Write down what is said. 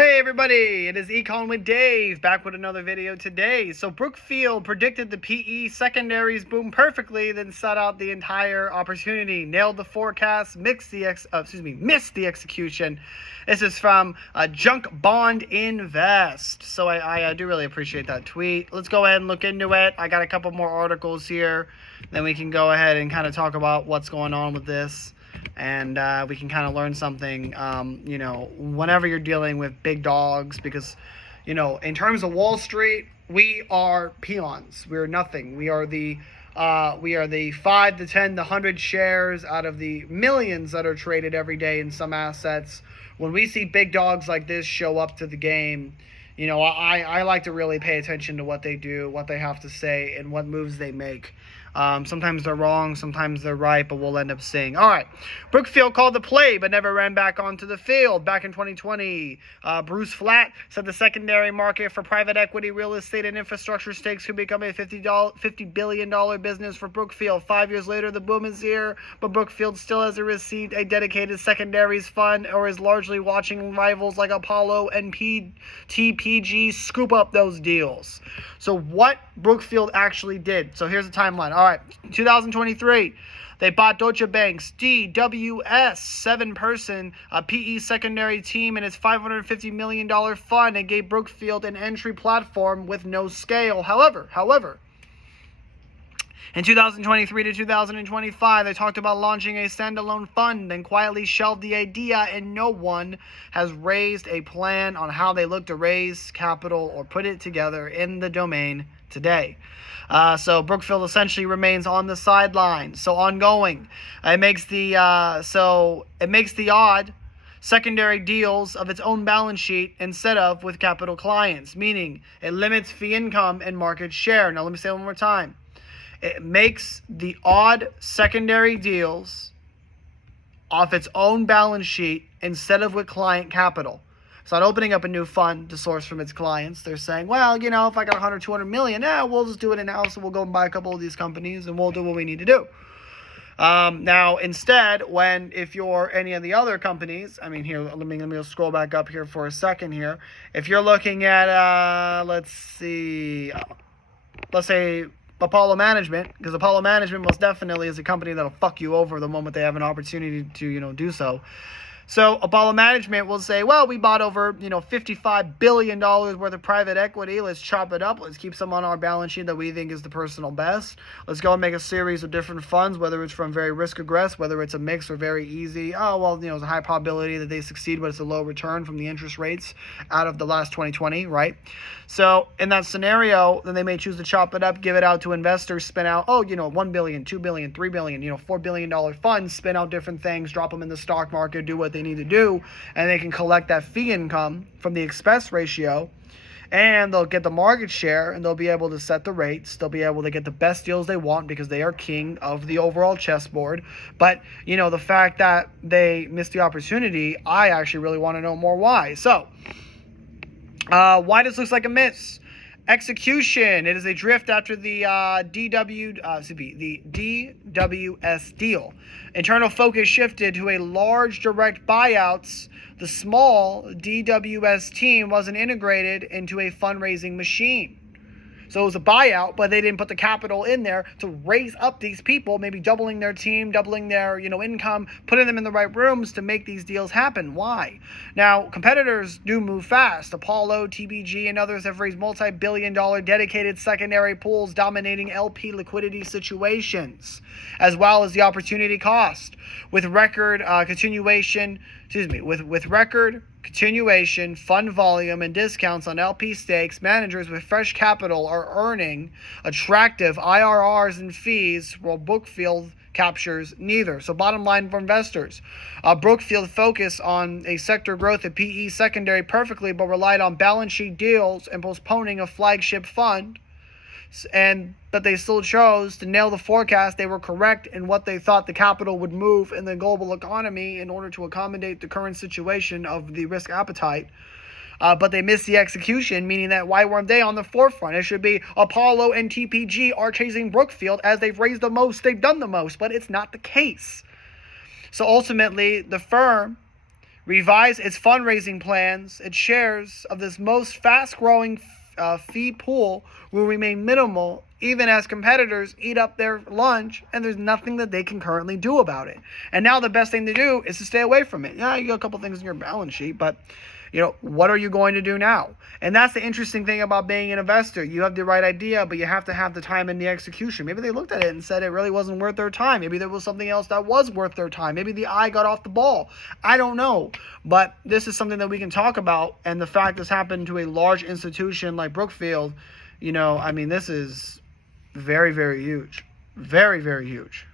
Hey everybody, it is Econ with Dave, back with another video today. So Brookfield predicted the PE secondaries boom perfectly, then set out the entire opportunity, nailed the forecast, missed the execution. This is from Junk Bond Invest. So I do really appreciate that tweet. Let's go ahead and look into it. I got a couple more articles here, then we can go ahead and kind of talk about what's going on with this. And we can kind of learn something, whenever you're dealing with big dogs, because, in terms of Wall Street, we are peons. We're nothing. We are the 5, the 10, the 100 shares out of the millions that are traded every day in some assets. When we see big dogs like this show up to the game, I like to really pay attention to what they do, what they have to say, and what moves they make. Sometimes they're wrong, sometimes they're right, but we'll end up seeing. All right, Brookfield called the play, but never ran back onto the field. Back in 2020, Bruce Flatt said the secondary market for private equity, real estate, and infrastructure stakes could become a $50 billion business for Brookfield. 5 years later, the boom is here, but Brookfield still hasn't received a dedicated secondaries fund or is largely watching rivals like Apollo and TPG scoop up those deals. So what Brookfield actually did. So here's the timeline. All right, 2023, they bought Deutsche Bank's DWS 7-person PE secondary team and its $550 million fund and gave Brookfield an entry platform with no scale. However, in 2023 to 2025, they talked about launching a standalone fund and quietly shelved the idea, and no one has raised a plan on how they look to raise capital or put it together in the domain today. So Brookfield essentially remains on the sidelines. So ongoing, it makes the odd secondary deals of its own balance sheet instead of with capital clients, meaning it limits fee income and market share. Now let me say it one more time. It makes the odd secondary deals off its own balance sheet instead of with client capital. It's not opening up a new fund to source from its clients. They're saying, well, if I got 100, 200 million, we'll just do it in-house and we'll go and buy a couple of these companies and we'll do what we need to do. Now, instead, if you're any of the other companies, here, let me scroll back up here for a second here. If you're looking at, let's say Apollo Management, because Apollo Management most definitely is a company that'll fuck you over the moment they have an opportunity to, do so. So Apollo Management will say, well, we bought over, $55 billion worth of private equity. Let's chop it up. Let's keep some on our balance sheet that we think is the personal best. Let's go and make a series of different funds, whether it's from very risk aggressive, whether it's a mix or very easy. Oh, well, there's a high probability that they succeed, but it's a low return from the interest rates out of the last 2020, right? So in that scenario, then they may choose to chop it up, give it out to investors, spin out, $1 billion, $2 billion, $3 billion, $4 billion funds, spin out different things, drop them in the stock market, do what they need to do, and they can collect that fee income from the expense ratio, and they'll get the market share, and they'll be able to set the rates. They'll be able to get the best deals they want because they are king of the overall chessboard. But, the fact that they missed the opportunity, I actually really want to know more why. So, why this looks like a miss? Execution. It is a drift after the DWS deal. Internal focus shifted to a large direct buyouts. The small DWS team wasn't integrated into a fundraising machine. So it was a buyout, but they didn't put the capital in there to raise up these people, maybe doubling their team, doubling their, income, putting them in the right rooms to make these deals happen. Why? Now, competitors do move fast. Apollo, TBG, and others have raised multi-billion-dollar dedicated secondary pools dominating LP liquidity situations, as well as the opportunity cost. With record continuation, fund volume, and discounts on LP stakes, managers with fresh capital are earning attractive IRRs and fees, while Brookfield captures neither. So bottom line for investors, Brookfield focused on a sector growth at PE secondary perfectly, but relied on balance sheet deals and postponing a flagship fund. But they still chose to nail the forecast. They were correct in what they thought the capital would move in the global economy in order to accommodate the current situation of the risk appetite. But they missed the execution, meaning that why weren't they on the forefront? It should be Apollo and TPG are chasing Brookfield as they've raised the most, they've done the most, but it's not the case. So ultimately, the firm revise its fundraising plans, its shares of this most fast-growing fee pool will remain minimal even as competitors eat up their lunch, and there's nothing that they can currently do about it. And now the best thing to do is to stay away from it. Yeah, you got a couple things in your balance sheet, but what are you going to do now? And that's the interesting thing about being an investor. You have the right idea, but you have to have the time and the execution. Maybe they looked at it and said it really wasn't worth their time. Maybe there was something else that was worth their time. Maybe the eye got off the ball. I don't know. But this is something that we can talk about. And the fact this happened to a large institution like Brookfield, this is very, very huge. Very, very huge.